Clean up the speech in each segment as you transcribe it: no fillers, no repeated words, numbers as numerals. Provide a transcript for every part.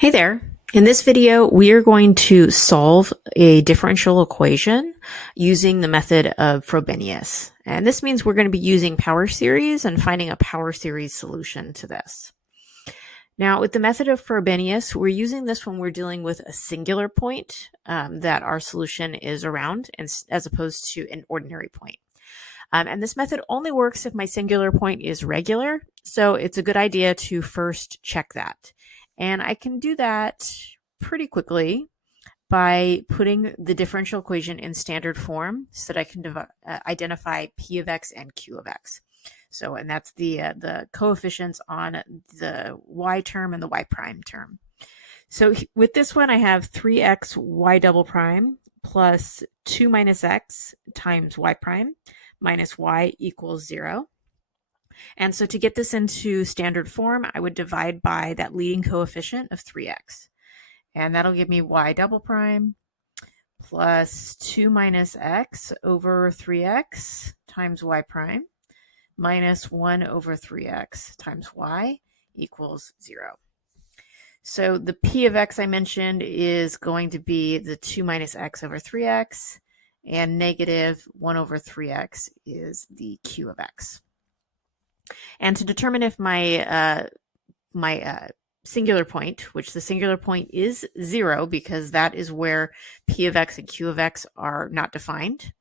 Hey there. In this video, we are going to solve a differential equation using the method of Frobenius. And this means we're going to be using power series and finding a power series solution to this. Now, with the method of Frobenius, we're using this when we're dealing with a singular point that our solution is around, as opposed to an ordinary point. And this method only works if my singular point is regular, so it's a good idea to first check that. And I can do that pretty quickly by putting the differential equation in standard form so that I can identify p of x and q of x. So, and that's the coefficients on the y term and the y prime term. So with this one, I have 3x y double prime plus 2 minus x times y prime minus y equals 0. And so to get this into standard form, I would divide by that leading coefficient of 3x. And that'll give me y double prime plus 2 minus x over 3x times y prime minus 1 over 3x times y equals 0. So the p of x I mentioned is going to be the 2 minus x over 3x, and negative 1 over 3x is the q of x. And to determine if my singular point, which the singular point is 0 because that is where p of x and q of x are not defined.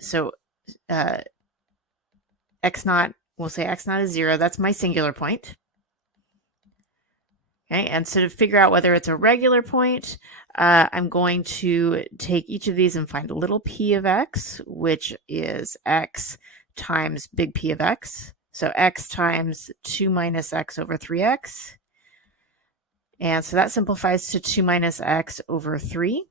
So x naught, we'll say x naught is 0. That's my singular point. Okay, and so to figure out whether it's a regular point, I'm going to take each of these and find a little p of x, which is x times big P of x. So x times 2 minus x over 3x. And so that simplifies to 2 minus x over 3.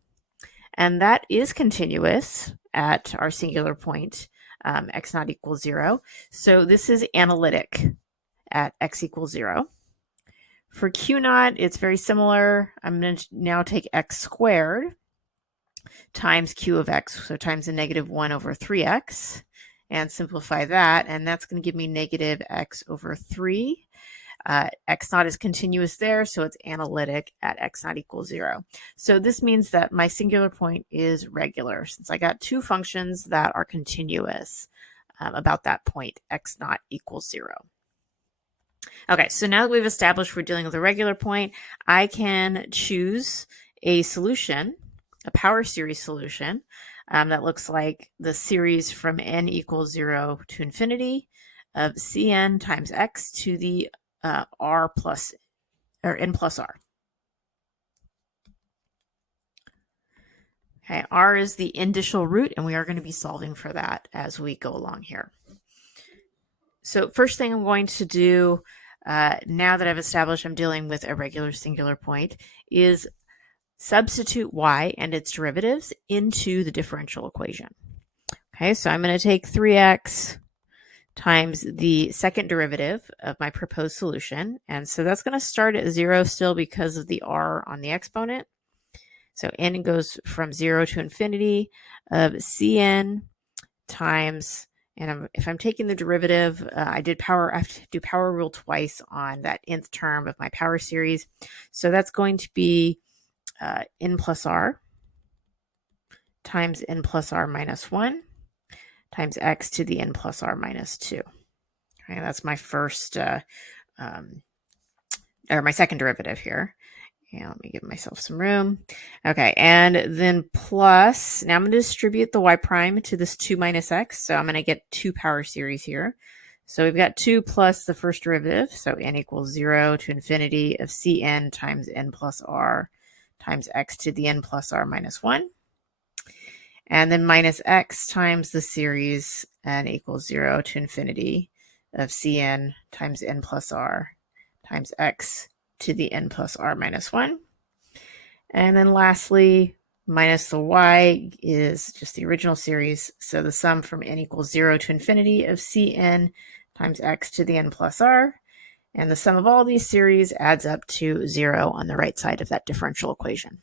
And that is continuous at our singular point, x naught equals 0. So this is analytic at x equals 0. For q naught, it's very similar. I'm going to now take x squared times q of x, so times the negative 1 over 3x, and simplify that, and that's going to give me negative x over 3. X naught is continuous there, so it's analytic at x naught equals 0. So this means that my singular point is regular, since I got two functions that are continuous about that point, x naught equals 0. Okay, so now that we've established we're dealing with a regular point, I can choose a solution, a power series solution, that looks like the series from n equals 0 to infinity of Cn times x to the r plus, or n plus r. Okay, r is the indicial root, and we are going to be solving for that as we go along here. So first thing I'm going to do, now that I've established I'm dealing with a regular singular point, is substitute y and its derivatives into the differential equation. Okay, so I'm going to take 3x times the second derivative of my proposed solution. And so that's going to start at 0 still because of the r on the exponent. So n goes from 0 to infinity of Cn times, and if I'm taking the derivative, I have to do power rule twice on that nth term of my power series. So that's going to be n plus r times n plus r minus 1 times x to the n plus r minus 2. Okay, that's my first, or my second derivative here. And let me give myself some room. Okay, and then plus, now I'm going to distribute the y prime to this 2 minus x. So I'm going to get two power series here. So we've got 2 plus the first derivative, so n equals 0 to infinity of Cn times n plus r times x to the n plus r minus 1. And then minus x times the series n equals 0 to infinity of Cn times n plus r times x to the n plus r minus 1. And then lastly, minus the y is just the original series. So the sum from n equals 0 to infinity of Cn times x to the n plus r. And the sum of all these series adds up to 0 on the right side of that differential equation.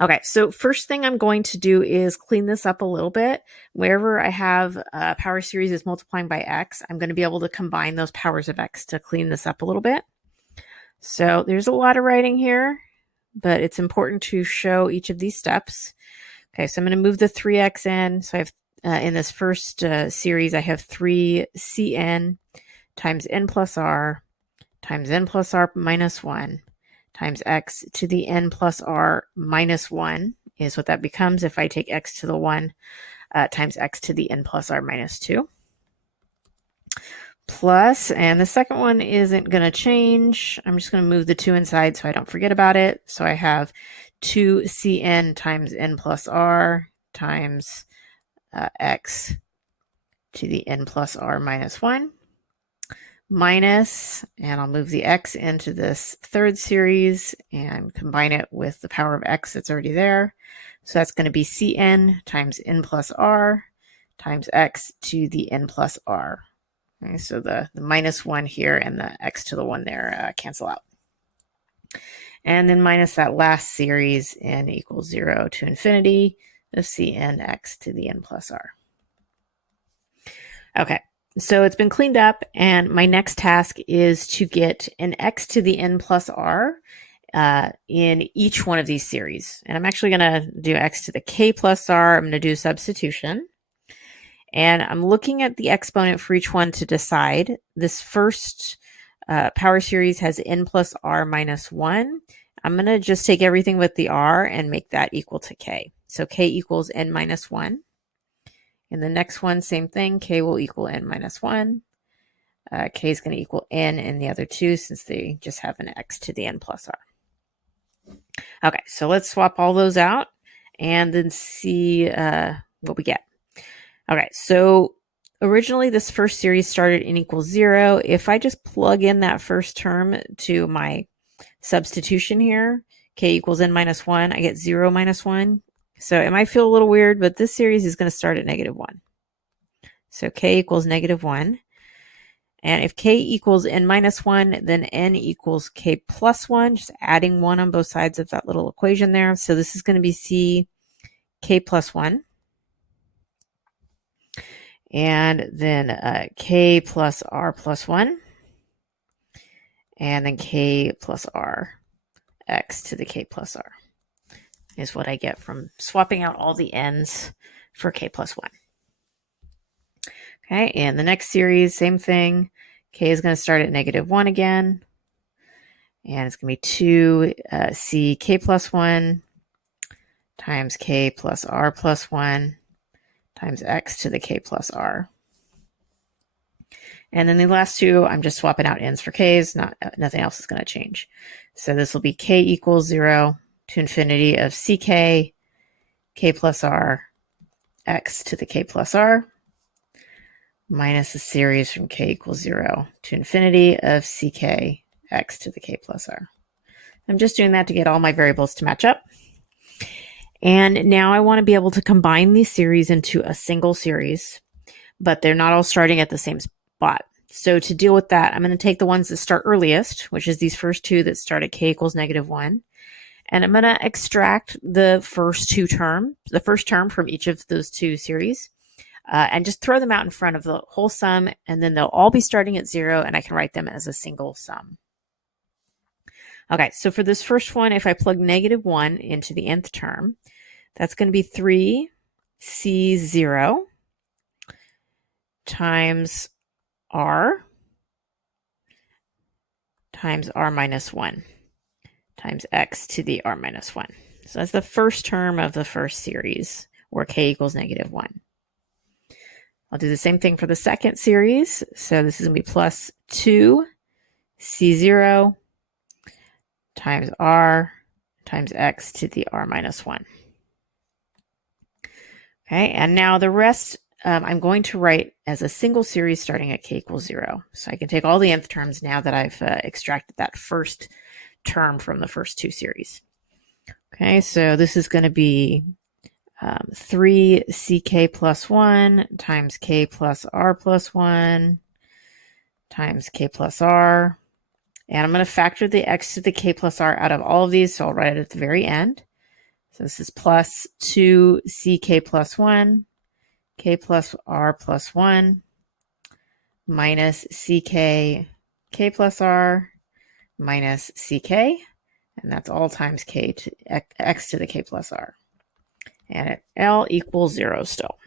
Okay, so first thing I'm going to do is clean this up a little bit. Wherever I have a power series is multiplying by x, I'm going to be able to combine those powers of x to clean this up a little bit. So there's a lot of writing here, but it's important to show each of these steps. Okay, so I'm going to move the 3x in. So I have, in this first series, I have 3cn times n plus r times n plus r minus 1 times x to the n plus r minus 1 is what that becomes if I take x to the 1 times x to the n plus r minus 2. Plus, and the second one isn't going to change. I'm just going to move the 2 inside so I don't forget about it. So I have 2cn times n plus r times x to the n plus r minus 1 minus, and I'll move the x into this third series and combine it with the power of x that's already there. So that's going to be cn times n plus r times x to the n plus r. Okay, so the minus 1 here and the x to the 1 there cancel out. And then minus that last series, n equals 0 to infinity of cn x to the n plus r. Okay, so it's been cleaned up, and my next task is to get an x to the n plus r in each one of these series. And I'm actually going to do x to the k plus r. I'm going to do substitution. And I'm looking at the exponent for each one to decide. This first power series has n plus r minus 1. I'm going to just take everything with the r and make that equal to k. So k equals n minus 1. In the next one, same thing. K will equal n minus 1. K is going to equal n in the other two since they just have an x to the n plus r. Okay, so let's swap all those out and then see what we get. Okay, so originally this first series started n equals 0. If I just plug in that first term to my substitution here, k equals n minus 1, I get 0 minus 1. So it might feel a little weird, but this series is going to start at negative 1. So k equals negative 1. And if k equals n minus 1, then n equals k plus 1, just adding 1 on both sides of that little equation there. So this is going to be c k plus 1. And then k plus r plus 1. And then k plus r x to the k plus r is what I get from swapping out all the n's for k plus 1. Okay, and the next series, same thing. K is going to start at negative 1 again. And it's going to be 2 c k plus 1 times k plus r plus 1 times x to the k plus r. And then the last two, I'm just swapping out n's for k's. Nothing else is going to change. So this will be k equals 0 to infinity of ck, k plus r, x to the k plus r, minus a series from k equals 0 to infinity of ck, x to the k plus r. I'm just doing that to get all my variables to match up. And now I want to be able to combine these series into a single series, but they're not all starting at the same spot. So to deal with that, I'm going to take the ones that start earliest, which is these first two that start at k equals negative 1. And I'm going to extract the first term from each of those two series, and just throw them out in front of the whole sum, and then they'll all be starting at 0, and I can write them as a single sum. Okay, so for this first one, if I plug negative 1 into the nth term, that's going to be 3c0 times r times r minus 1 times x to the r minus 1. So that's the first term of the first series, where k equals negative 1. I'll do the same thing for the second series. So this is going to be plus 2c0 times r times x to the r minus 1. Okay, and now the rest I'm going to write as a single series starting at k equals 0. So I can take all the nth terms now that I've extracted that first term from the first two series. Okay, so this is going to be 3ck plus 1 times k plus r plus 1 times k plus r. And I'm going to factor the x to the k plus r out of all of these, so I'll write it at the very end. So this is plus 2ck plus 1, k plus r plus 1, minus ck k plus r, minus ck, and that's all times k to x to the k plus r. And L equals 0 still.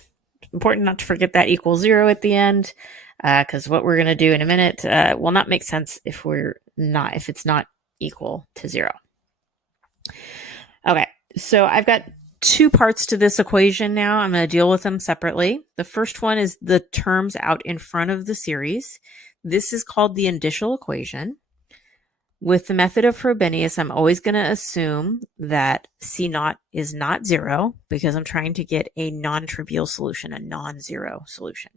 Important not to forget that equals 0 at the end, because what we're going to do in a minute will not make sense if it's not equal to 0. Okay, so I've got two parts to this equation now. I'm going to deal with them separately. The first one is the terms out in front of the series. This is called the indicial equation. With the method of Frobenius, I'm always going to assume that C naught is not 0 because I'm trying to get a non-trivial solution, a non-zero solution.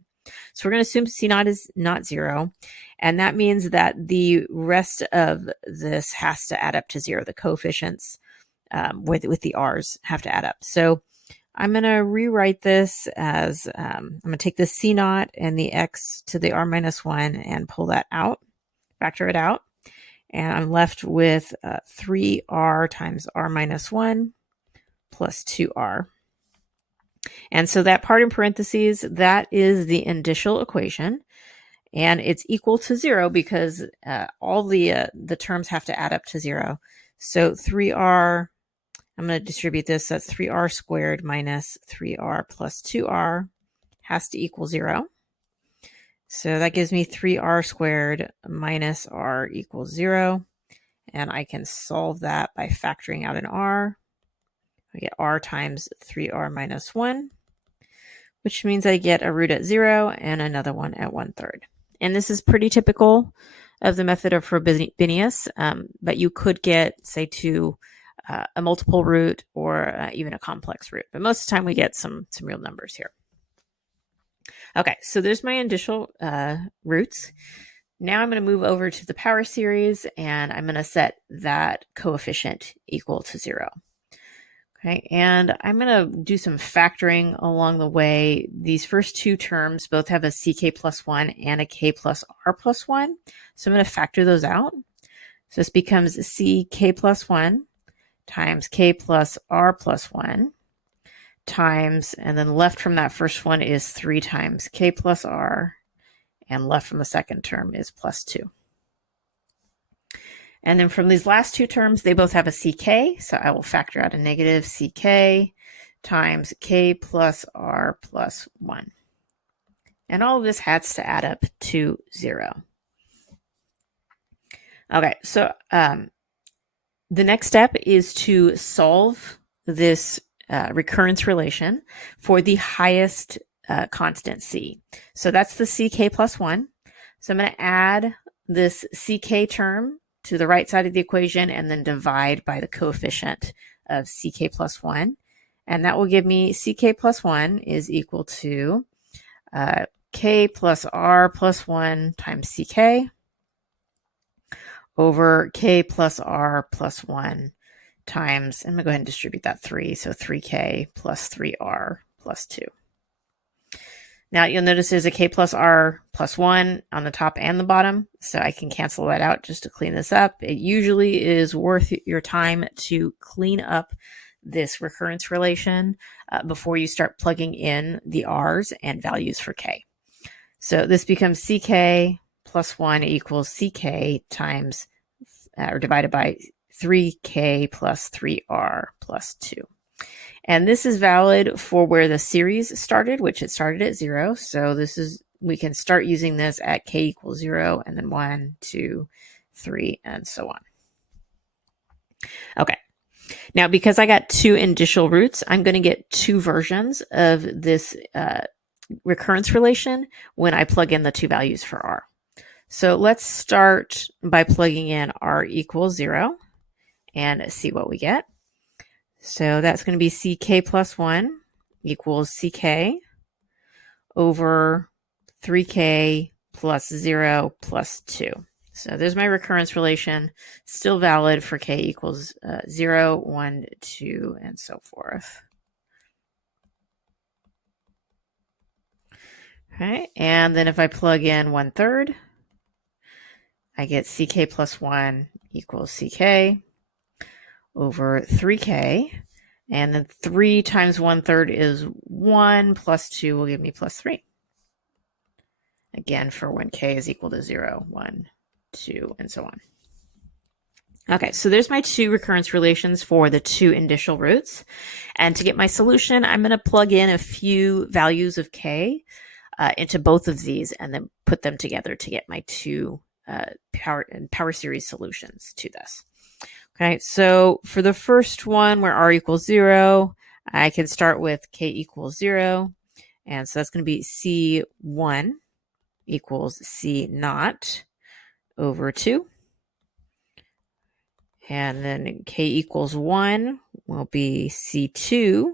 So we're going to assume C naught is not 0, and that means that the rest of this has to add up to 0. The coefficients with the r's have to add up. So I'm going to rewrite this as I'm going to take the C naught and the x to the r minus 1 and pull that out, factor it out. And I'm left with 3r times r minus 1 plus 2r. And so that part in parentheses, that is the indicial equation. And it's equal to 0 because all the terms have to add up to 0. So 3r, I'm going to distribute this. So that's 3r squared minus 3r plus 2r has to equal 0. So that gives me 3r squared minus r equals 0. And I can solve that by factoring out an r. I get r times 3r minus 1, which means I get a root at 0 and another one at 1/3. And this is pretty typical of the method of Frobenius, but you could get, say, to a multiple root or even a complex root. But most of the time we get some real numbers here. Okay, so there's my indicial roots. Now I'm going to move over to the power series, and I'm going to set that coefficient equal to 0. Okay, and I'm going to do some factoring along the way. These first two terms both have a ck plus 1 and a k plus r plus 1. So I'm going to factor those out. So this becomes ck plus 1 times k plus r plus 1 times, and then left from that first one is 3 times k plus r, and left from the second term is plus 2. And then from these last two terms, they both have a ck, so I will factor out a negative ck times k plus r plus 1. And all of this has to add up to 0. Okay, so the next step is to solve this recurrence relation for the highest constant c. So that's the ck plus 1. So I'm going to add this ck term to the right side of the equation and then divide by the coefficient of ck plus 1. And that will give me ck plus 1 is equal to k plus r plus 1 times ck over k plus r plus 1 times, I'm going to go ahead and distribute that 3, so 3k plus 3r plus 2. Now you'll notice there's a k plus r plus 1 on the top and the bottom, so I can cancel that out just to clean this up. It usually is worth your time to clean up this recurrence relation before you start plugging in the r's and values for k. So this becomes ck plus 1 equals ck times, or divided by 3k plus 3r plus 2. And this is valid for where the series started, which it started at 0. So we can start using this at k equals 0, and then 1, 2, 3, and so on. Okay. Now, because I got two indicial roots, I'm going to get two versions of this recurrence relation when I plug in the two values for r. So let's start by plugging in r equals 0 and see what we get. So that's going to be ck plus 1 equals ck over 3k plus 0 plus 2. So there's my recurrence relation, still valid for k equals 0, 1, 2, and so forth. Okay, and then if I plug in 1/3, I get ck plus 1 equals ck over 3k, and then 3 times 1/3 is 1, plus 2 will give me plus 3. Again, for when k is equal to 0, 1, 2, and so on. Okay, so there's my two recurrence relations for the two indicial roots. And to get my solution, I'm going to plug in a few values of k into both of these and then put them together to get my two power series solutions to this. Okay, so for the first one where r equals 0, I can start with k equals 0. And so that's going to be C1 equals C naught over 2. And then k equals 1 will be C2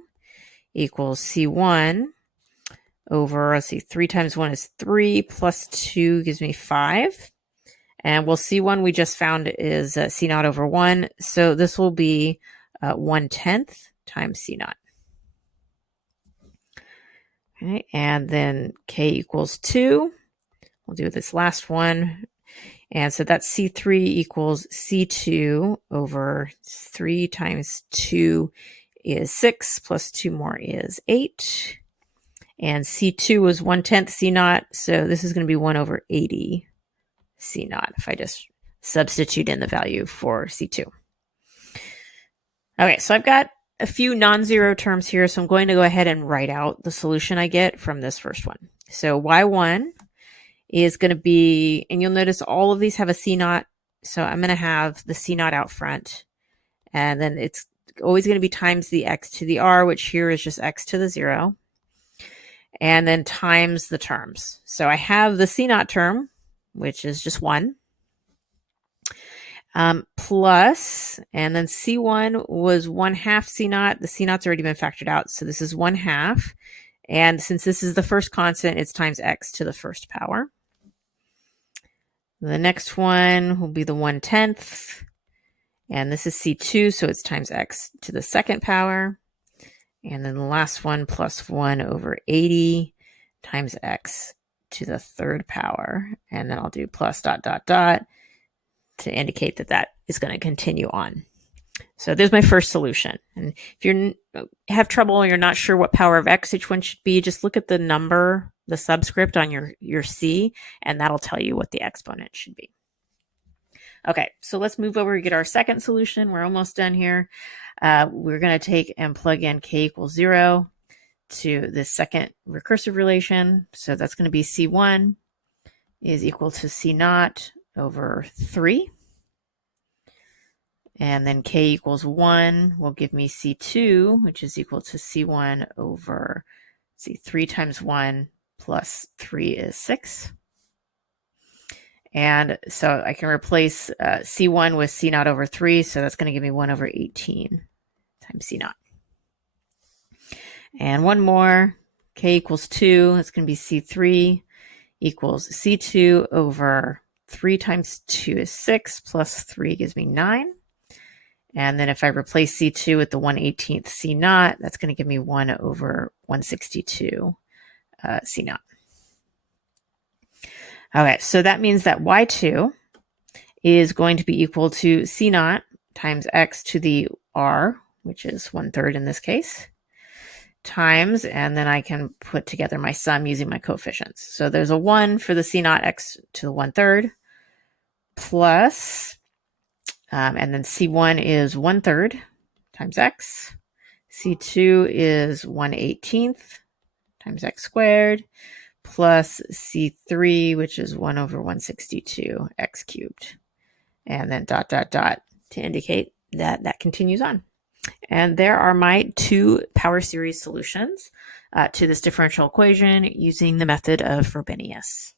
equals C1 over, let's see, 3 times 1 is 3 plus 2 gives me 5. And well, C1 we just found is C naught over 1. So this will be 1/10 times C naught. Okay, and then k equals 2. We'll do this last one. And so that's C3 equals C2 over 3 times 2 is 6 plus 2 more is 8. And C2 was 1/10 C naught. So this is going to be 1 over 80 C naught if I just substitute in the value for C2. Okay, so I've got a few non-zero terms here. So I'm going to go ahead and write out the solution I get from this first one. So Y1 is going to be, and you'll notice all of these have a C naught. So I'm going to have the C naught out front. And then it's always going to be times the x to the r, which here is just x to the 0. And then times the terms. So I have the C naught term, which is just 1. Plus, and then C1 was 1/2 C naught. The C naught's already been factored out. So this is 1/2. And since this is the first constant, it's times x to the first power. The next one will be the 1/10. And this is C2, so it's times x to the second power. And then the last one plus 1 over 80 times x to the third power. And then I'll do plus ... to indicate that that is going to continue on. So there's my first solution. And if you have trouble or you're not sure what power of x each one should be, just look at the number, the subscript on your C, and that'll tell you what the exponent should be. Okay, so let's move over and get our second solution. We're almost done here. We're going to take and plug in k equals 0 to the second recursive relation. So that's going to be C1 is equal to C naught over 3. And then k equals 1 will give me C2, which is equal to C1 over, 3 times 1 plus 3 is 6. And so I can replace C1 with C naught over 3. So that's going to give me 1 over 18 times C naught. And one more, k equals 2. That's going to be C3 equals C2 over 3 times 2 is 6 plus 3 gives me 9. And then if I replace C2 with the 1/18th C naught, that's going to give me 1 over 162 C naught. Okay, so that means that Y2 is going to be equal to C naught times x to the r, which is 1/3 in this case, times, and then I can put together my sum using my coefficients. So there's a 1 for the C naught x to the 1/3 plus, and then C1 is 1/3 times x. C2 is 1/18th times x squared plus C3, which is 1 over 162 x cubed. And then ... to indicate that that continues on. And there are my two power series solutions to this differential equation using the method of Frobenius.